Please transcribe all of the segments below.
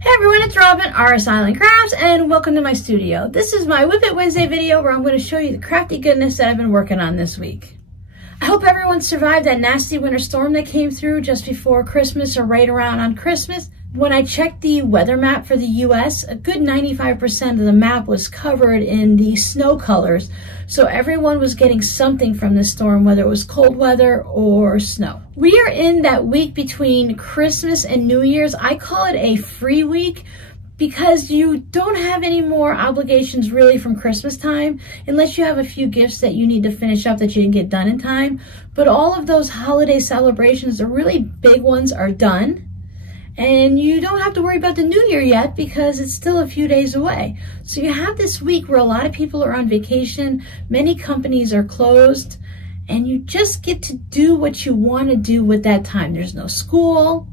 Hey everyone, it's Robin, RsIslandCrafts, and welcome to my studio. This is my Whip It Wednesday video where I'm going to show you the crafty goodness that I've been working on this week. I hope everyone survived that nasty winter storm that came through just before Christmas or right around on Christmas. When I checked the weather map for the US, a good 95% of the map was covered in the snow colors, so everyone was getting something from this storm, whether it was cold weather or snow. We are in that week between Christmas and New Year's. I call it a free week because you don't have any more obligations really from Christmas time, unless you have a few gifts that you need to finish up that you didn't get done in time. But all of those holiday celebrations, the really big ones, are done. And you don't have to worry about the new year yet because it's still a few days away. So you have this week where a lot of people are on vacation, many companies are closed, and you just get to do what you want to do with that time. There's no school.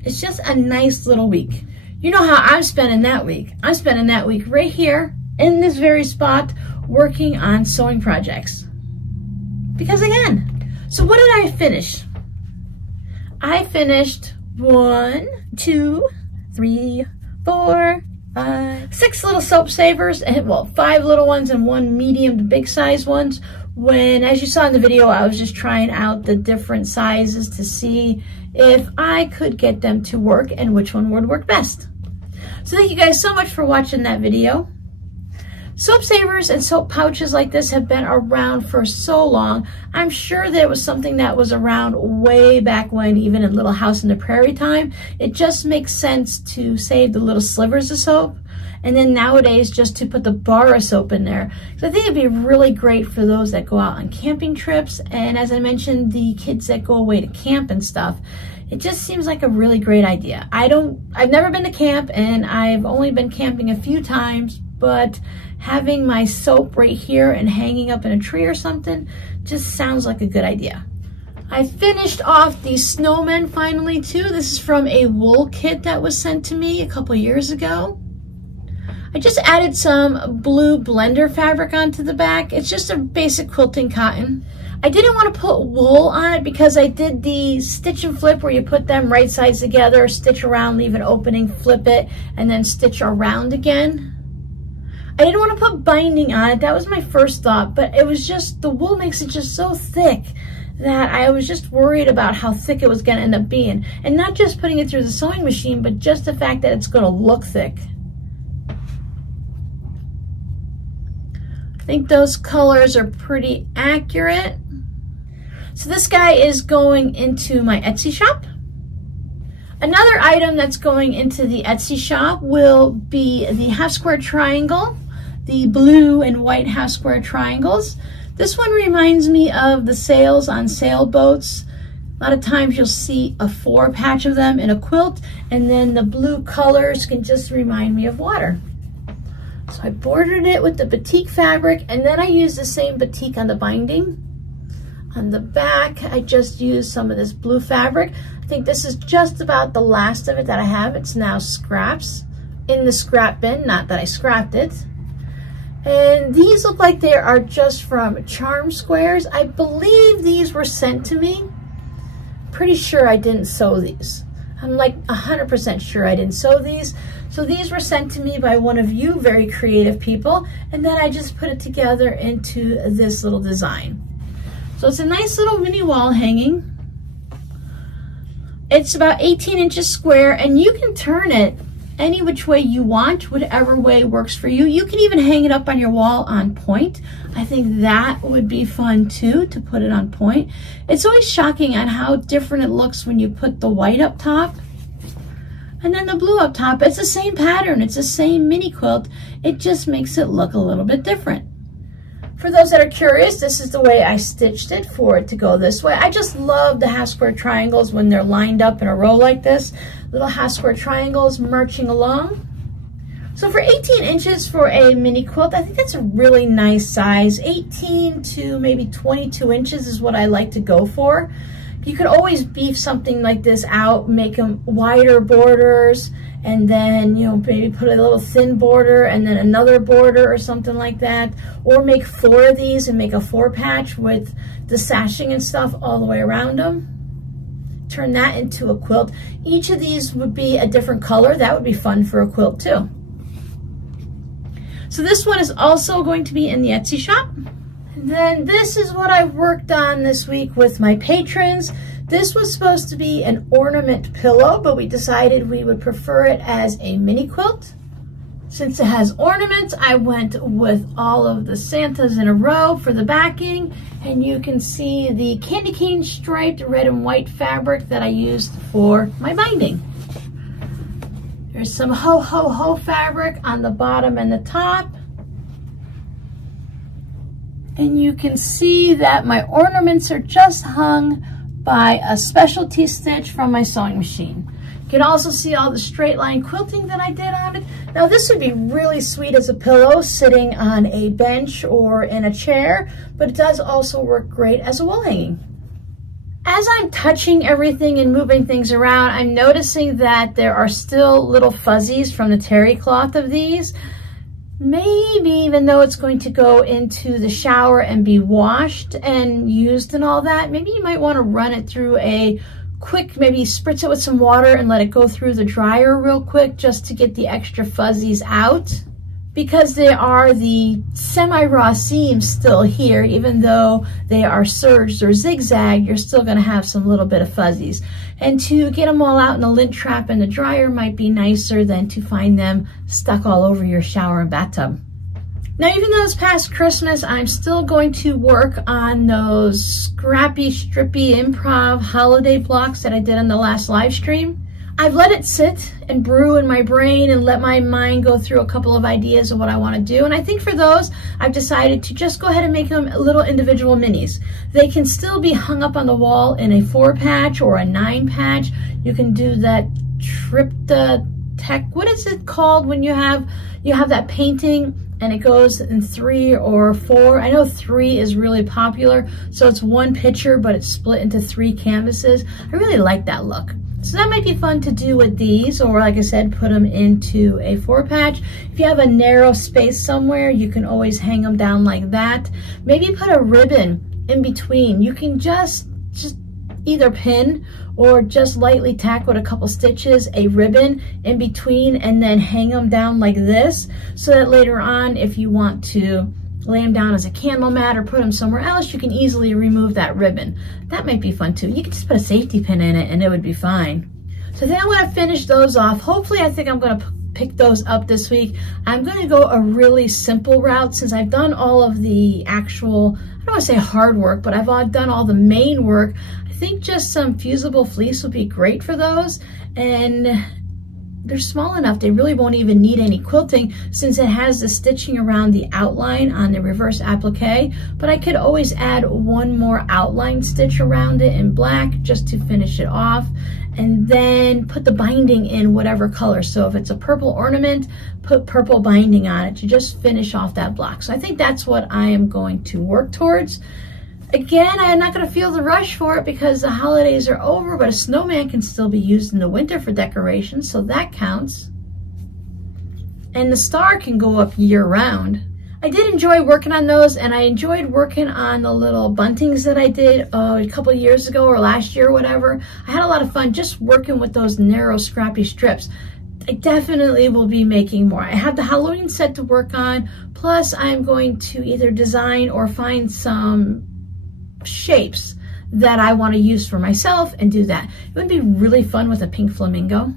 It's just a nice little week. You know how I'm spending that week. I'm spending that week right here in this very spot working on sewing projects. Because again, so what did I finish? I finished 1, 2, 3, 4, 5, 6 little soap savers, and well, 5 little ones and 1 medium to big size ones. When, as you saw in the video, I was just trying out the different sizes to see if I could get them to work and which one would work best. So thank you guys so much for watching that video. Soap savers and soap pouches like this have been around for so long. I'm sure there was something that was around way back when, even in Little House on the Prairie time. It just makes sense to save the little slivers of soap, and then nowadays just to put the bar of soap in there. So I think it'd be really great for those that go out on camping trips, and as I mentioned, the kids that go away to camp and stuff. It just seems like a really great idea. I've never been to camp, and I've only been camping a few times, but having my soap right here and hanging up in a tree or something just sounds like a good idea. I finished off the snowmen finally too. This is from a wool kit that was sent to me a couple years ago. I just added some blue blender fabric onto the back. It's just a basic quilting cotton. I didn't want to put wool on it because I did the stitch and flip where you put them right sides together, stitch around, leave an opening, flip it, and then stitch around again. I didn't want to put binding on it. That was my first thought, but it was just, the wool makes it just so thick that I was just worried about how thick it was going to end up being. And not just putting it through the sewing machine, but just the fact that it's going to look thick. I think those colors are pretty accurate. So this guy is going into my Etsy shop. Another item that's going into the Etsy shop will be the half square triangle, the blue and white half square triangles. This one reminds me of the sails on sailboats. A lot of times you'll see a 4 patch of them in a quilt, and then the blue colors can just remind me of water. So I bordered it with the batik fabric, and then I used the same batik on the binding. On the back, I just used some of this blue fabric. I think this is just about the last of it that I have. It's now scraps in the scrap bin, not that I scrapped it. And these look like they are just from Charm Squares. I believe these were sent to me. Pretty sure I didn't sew these. I'm like 100% sure I didn't sew these. So these were sent to me by one of you very creative people, and then I just put it together into this little design. So it's a nice little mini wall hanging. It's about 18 inches square, and you can turn it any which way you want, whatever way works for you. You can even hang it up on your wall on point. I think that would be fun too, to put it on point. It's always shocking on how different it looks when you put the white up top and then the blue up top. It's the same pattern, it's the same mini quilt. It just makes it look a little bit different. For those that are curious, this is the way I stitched it for it to go this way. I just love the half square triangles when they're lined up in a row like this. Little half square triangles marching along. So for 18 inches for a mini quilt, I think that's a really nice size. 18 to maybe 22 inches is what I like to go for. You could always beef something like this out, make them wider borders, and then, you know, maybe put a little thin border and then another border or something like that. Or make 4 of these and make a 4 patch with the sashing and stuff all the way around them. turn that into a quilt. Each of these would be a different color. That would be fun for a quilt too. So this one is also going to be in the Etsy shop. And then this is what I worked on this week with my patrons. This was supposed to be an ornament pillow, but we decided we would prefer it as a mini quilt. Since it has ornaments, I went with all of the Santas in a row for the backing, and you can see the candy cane striped red and white fabric that I used for my binding. There's some ho ho ho fabric on the bottom and the top. And you can see that my ornaments are just hung by a specialty stitch from my sewing machine. You can also see all the straight line quilting that I did on it. Now this would be really sweet as a pillow sitting on a bench or in a chair, but it does also work great as a wall hanging. As I'm touching everything and moving things around, I'm noticing that there are still little fuzzies from the terry cloth of these. Maybe even though it's going to go into the shower and be washed and used and all that, maybe you might want to run it through a quick, maybe spritz it with some water and let it go through the dryer real quick just to get the extra fuzzies out. Because they are the semi-raw seams still here, even though they are serged or zigzag, you're still going to have some little bit of fuzzies. And to get them all out in a lint trap in the dryer might be nicer than to find them stuck all over your shower and bathtub. Now, even though it's past Christmas, I'm still going to work on those scrappy, strippy improv holiday blocks that I did on the last live stream. I've let it sit and brew in my brain and let my mind go through a couple of ideas of what I want to do. And I think for those, I've decided to just go ahead and make them little individual minis. They can still be hung up on the wall in a 4-patch or a 9-patch. You can do that triptych, what is it called when you have that painting and it goes in 3 or 4. I know 3 is really popular. So it's one picture, but it's split into 3 canvases. I really like that look. So that might be fun to do with these, or like I said, put them into a 4-patch. If you have a narrow space somewhere, you can always hang them down like that. Maybe put a ribbon in between. You can just either pin or just lightly tack with a couple stitches a ribbon in between and then hang them down like this, so that later on, if you want to lay them down as a candle mat or put them somewhere else, you can easily remove that ribbon. That might be fun too. You can just put a safety pin in it and it would be fine. So then I'm going to finish those off. Hopefully, I think I'm going to pick those up this week. I'm going to go a really simple route since I've done all of the actual, I don't want to say hard work, but I've done all the main work. I think just some fusible fleece would be great for those. And they're small enough, they really won't even need any quilting since it has the stitching around the outline on the reverse applique, but I could always add one more outline stitch around it in black just to finish it off, and then put the binding in whatever color. So if it's a purple ornament, put purple binding on it to just finish off that block. So I think that's what I am going to work towards. Again, I'm not going to feel the rush for it because the holidays are over, but a snowman can still be used in the winter for decoration, so that counts. And the star can go up year-round. I did enjoy working on those, and I enjoyed working on the little buntings that I did a couple of years ago or last year or whatever. I had a lot of fun just working with those narrow, scrappy strips. I definitely will be making more. I have the Halloween set to work on, plus I'm going to either design or find some shapes that I want to use for myself and do that. It would be really fun with a pink flamingo.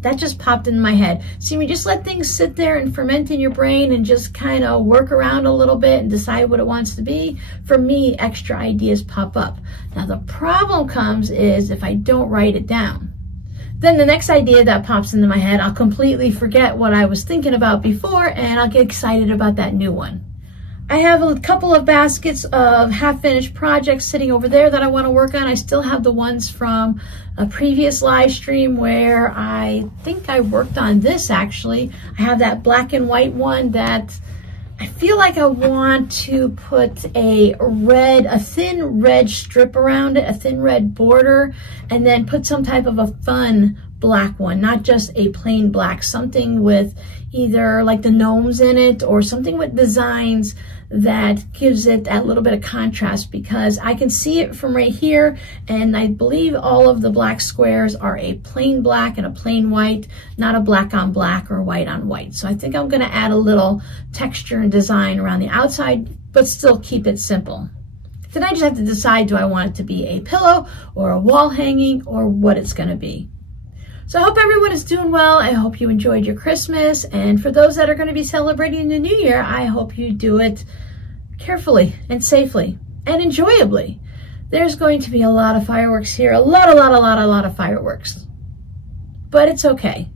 That just popped in my head. See, we just let things sit there and ferment in your brain and just kind of work around a little bit and decide what it wants to be. For me, extra ideas pop up. Now the problem comes is if I don't write it down. Then the next idea that pops into my head, I'll completely forget what I was thinking about before and I'll get excited about that new one. I have a couple of baskets of half-finished projects sitting over there that I want to work on. I still have the ones from a previous live stream where I think I worked on this actually. I have that black and white one that I feel like I want to put a thin red strip around it, a thin red border, and then put some type of a fun black one, not just a plain black, something with either like the gnomes in it or something with designs that gives it that little bit of contrast, because I can see it from right here, and I believe all of the black squares are a plain black and a plain white, not a black on black or white on white. So I think I'm going to add a little texture and design around the outside, but still keep it simple. Then I just have to decide, do I want it to be a pillow or a wall hanging or what it's going to be. So I hope everyone is doing well. I hope you enjoyed your Christmas. And for those that are going to be celebrating the New Year, I hope you do it carefully and safely and enjoyably. There's going to be a lot of fireworks here. A lot of fireworks. But it's okay.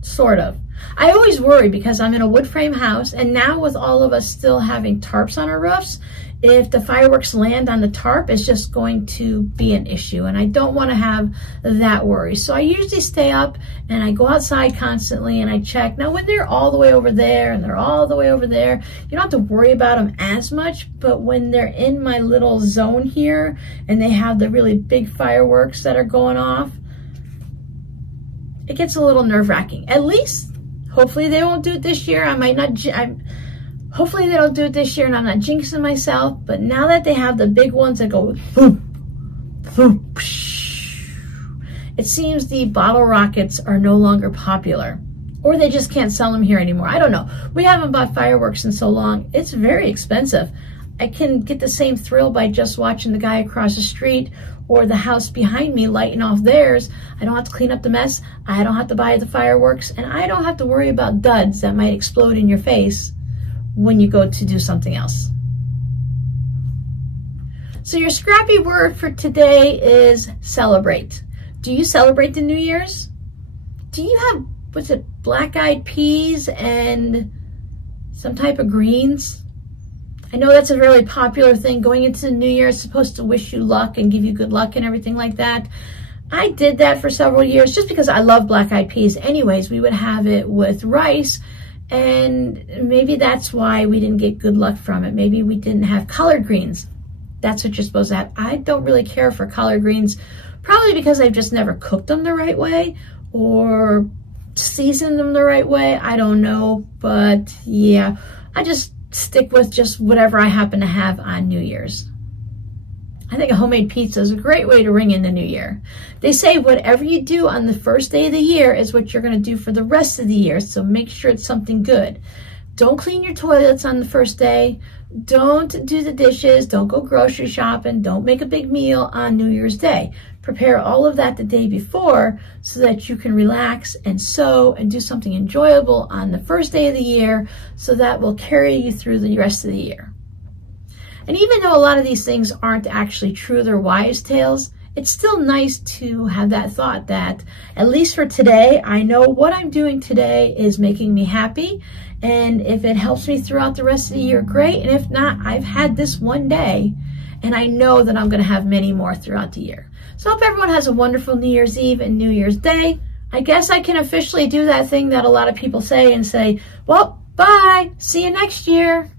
Sort of. I always worry because I'm in a wood frame house, and now with all of us still having tarps on our roofs, if the fireworks land on the tarp, it's just going to be an issue, and I don't want to have that worry. So I usually stay up and I go outside constantly and I check. Now when they're all the way over there and they're all the way over there, you don't have to worry about them as much, but when they're in my little zone here and they have the really big fireworks that are going off, it gets a little nerve-wracking. At least, hopefully they won't do it this year. Hopefully they don't do it this year and I'm not jinxing myself, but now that they have the big ones that go boom, boom, it seems the bottle rockets are no longer popular, or they just can't sell them here anymore. I don't know. We haven't bought fireworks in so long. It's very expensive. I can get the same thrill by just watching the guy across the street or the house behind me lighting off theirs. I don't have to clean up the mess. I don't have to buy the fireworks, and I don't have to worry about duds that might explode in your face when you go to do something else. So your scrappy word for today is celebrate. Do you celebrate the New Year's? Do you have, what's it, black-eyed peas and some type of greens? I know that's a really popular thing. Going into the New Year is supposed to wish you luck and give you good luck and everything like that. I did that for several years just because I love black-eyed peas. Anyways, we would have it with rice, and maybe that's why we didn't get good luck from it. Maybe we didn't have collard greens. That's what you're supposed to have. I don't really care for collard greens, probably because I've just never cooked them the right way or seasoned them the right way. I don't know, but yeah, I just stick with just whatever I happen to have on New Year's. I think a homemade pizza is a great way to ring in the New Year. They say whatever you do on the first day of the year is what you're going to do for the rest of the year, so make sure it's something good. Don't clean your toilets on the first day. Don't do the dishes. Don't go grocery shopping. Don't make a big meal on New Year's Day. Prepare all of that the day before so that you can relax and sew and do something enjoyable on the first day of the year, so that will carry you through the rest of the year. And even though a lot of these things aren't actually true, they're wives' tales, it's still nice to have that thought that, at least for today, I know what I'm doing today is making me happy. And if it helps me throughout the rest of the year, great. And if not, I've had this one day, and I know that I'm going to have many more throughout the year. So I hope everyone has a wonderful New Year's Eve and New Year's Day. I guess I can officially do that thing that a lot of people say and say, well, bye, see you next year.